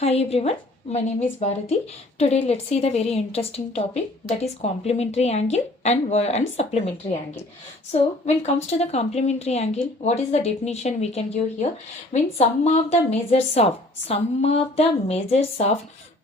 Hi everyone, my name is Bharati. Today let's see the very interesting topic, that is complementary angle and supplementary angle. So when it comes to the complementary angle, what is the definition we can give here? When sum of the measures of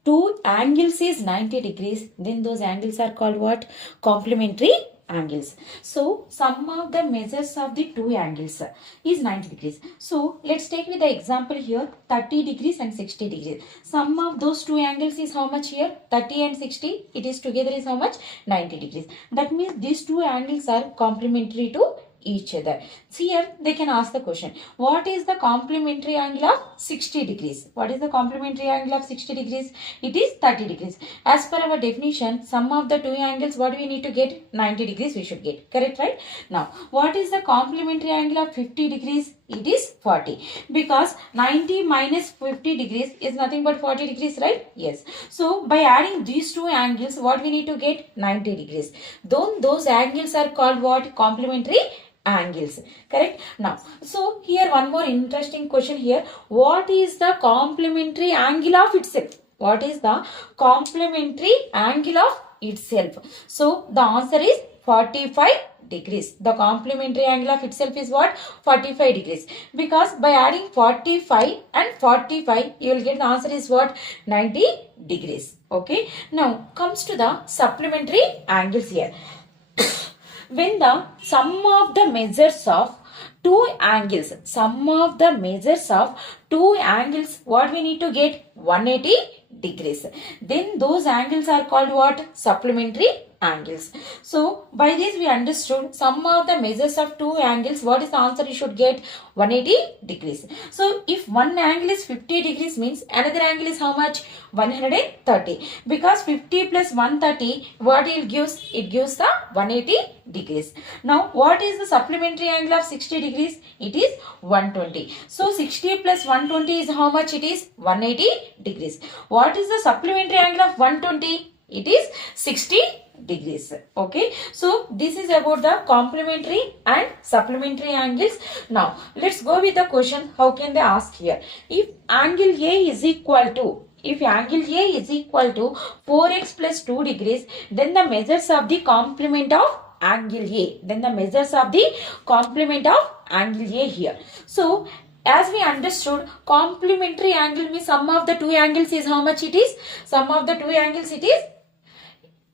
two angles is 90 degrees, then those angles are called what? Complementary angles. So sum of the measures of the two angles is 90 degrees. So let's take with the example here 30 degrees and 60 degrees. Sum of those two angles is how much here? 30 and 60. It is together is how much? 90 degrees. That means these two angles are complementary to each other. See here they can ask the question, what is the complementary angle of 60 degrees? What is the complementary angle of 60 degrees? It is 30 degrees. As per our definition, sum of the two angles, what do we need to get? 90 degrees we should get. Correct, right? Now, what is the complementary angle of 50 degrees? It is 40. Because 90 minus 50 degrees is nothing but 40 degrees, right? Yes. So, by adding these two angles, what we need to get? 90 degrees. Those angles are called what? Complementary angles. Correct? Now, so here one more interesting question here. What is the complementary angle of itself? What is the complementary angle of itself? So, the answer is 45 degrees. The complementary angle of itself is what? 45 degrees. Because by adding 45 and 45, you will get the answer is what? 90 degrees. Okay. Now, comes to the supplementary angles here. When the sum of the measures of two angles, what we need to get? 180 degrees. Then those angles are called what? Supplementary angles. So by this we understood sum of the measures of two angles. What is the answer you should get? 180 degrees. So if one angle is 50 degrees means another angle is how much? 130. Because 50 plus 130, what it gives? It gives the 180 degrees. Now what is the supplementary angle of 60 degrees? It is 120. So 60 plus 120 is how much? It is 180 degrees. What is the supplementary angle of 120? It is 60 degrees. Okay. So this is about the complementary and supplementary angles. Now let's go with the question. How can they ask here? If angle A is equal to 4x plus 2 degrees, then the measures of the complement of angle A. Here. So as we understood, complementary angle means sum of the two angles is how much it is? Sum of the two angles it is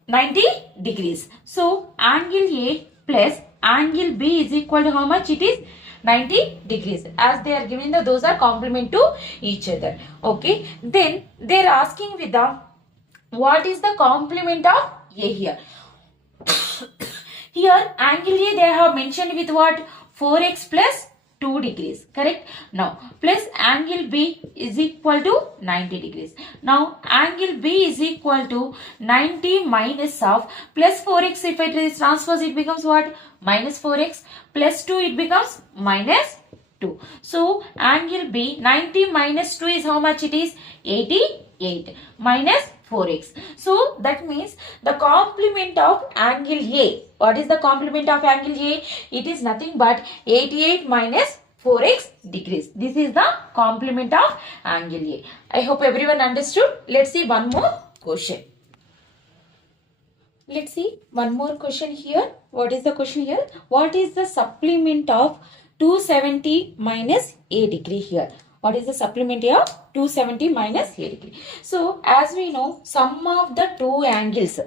90 degrees. So angle A plus angle B is equal to how much it is? 90 degrees. As they are given those are complement to each other. Okay. Then they are asking with the what is the complement of A here? Here angle A they have mentioned with what? 4x plus 2 degrees. Correct? Now plus angle B is equal to 90 degrees. Now angle B is equal to 90 minus of plus 4x. If it is transpose, it becomes what? Minus 4x plus 2, it becomes minus 2. So angle B 90 minus 2 is how much it is? 88 minus 4x. So that means the complement of angle A. What is the complement of angle A? It is nothing but 88 minus 4x degrees. This is the complement of angle A. I hope everyone understood. Let's see one more question. Let's see one more question here. What is the question here? What is the supplement of 270 minus a degree here? What is the supplement of 270 minus a degree? So as we know, sum of the two angles,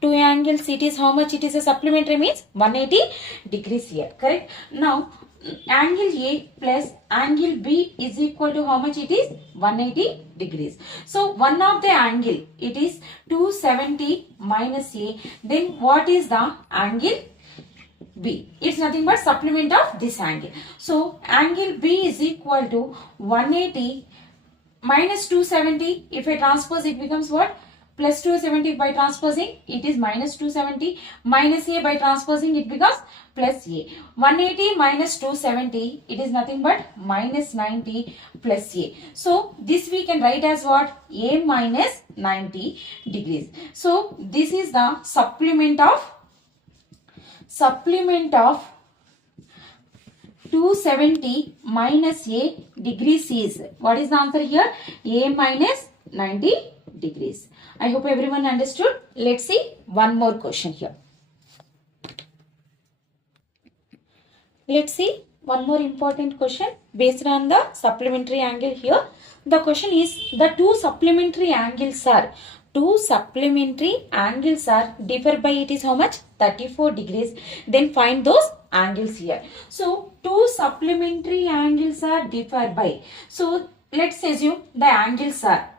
it is how much? It is a supplementary means 180 degrees here. Correct? Now angle A plus angle B is equal to how much it is? 180 degrees. So one of the angle, it is 270 minus A. Then what is the angle B? It's nothing but supplement of this angle. So angle B is equal to 180 minus 270. If I transpose, it becomes what? Plus 270 by transposing, it is minus 270. Minus A by transposing, it becomes plus A. 180 minus 270, it is nothing but minus 90 plus A. So this we can write as what? A minus 90 degrees. So this is the supplement of 270 minus A degrees is, what is the answer here? A minus 90 degrees. I hope everyone understood. Let's see one more question here. Let's see one more important question based on the supplementary angle here. The question is, the two supplementary angles are differ by it is how much? 34 degrees. Then find those angles here. So two supplementary angles are differ by. So let's assume the angles are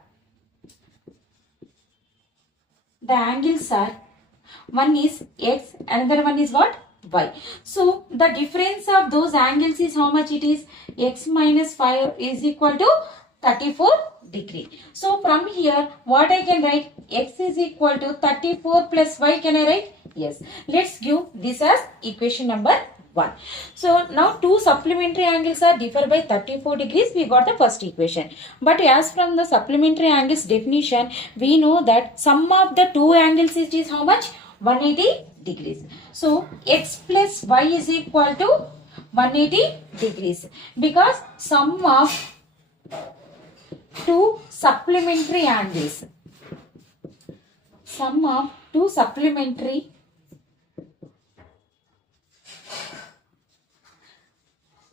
one is x, another one is what? Y. So the difference of those angles is how much it is? X minus 5 is equal to 34 degree. So from here what I can write? X is equal to 34 plus y, can I write? Yes. Let's give this as equation number 1. So now two supplementary angles are differ by 34 degrees. We got the first equation. But as from the supplementary angles definition, we know that sum of the two angles is how much? 180 degrees. So x plus y is equal to 180 degrees, because sum of two supplementary angles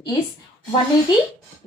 is 180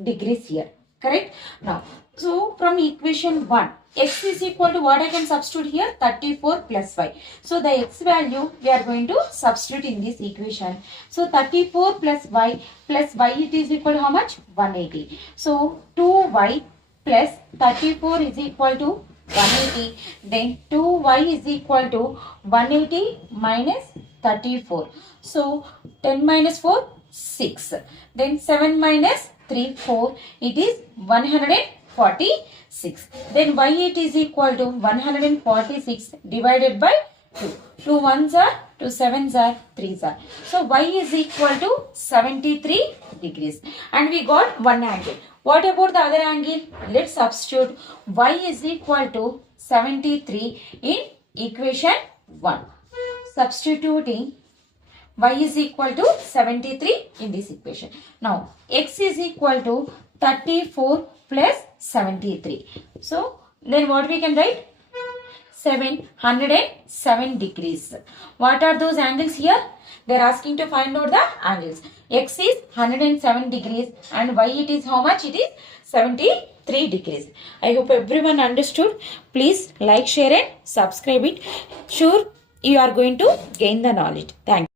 degrees here. Correct? Now, so from equation 1, x is equal to what I can substitute here? 34 plus y. So the x value we are going to substitute in this equation. So 34 plus y it is equal to how much? 180. So 2y plus 34 is equal to 180. Then 2y is equal to 180 minus 34. So 10 minus 4, 6. Then 7 minus 3, 4. It is 146. Then y8 is equal to 146 divided by 2. 2 ones are, 2 sevens are, 3s are. So y is equal to 73 degrees. And we got one angle. What about the other angle? Let's substitute y is equal to 73 in equation 1. Substituting y is equal to 73 in this equation. Now x is equal to 34 plus 73. So then what we can write? 707 degrees. What are those angles here? They are asking to find out the angles. X is 107 degrees and y it is how much? It is 73 degrees. I hope everyone understood. Please like, share and subscribe it. Sure, you are going to gain the knowledge. Thank you.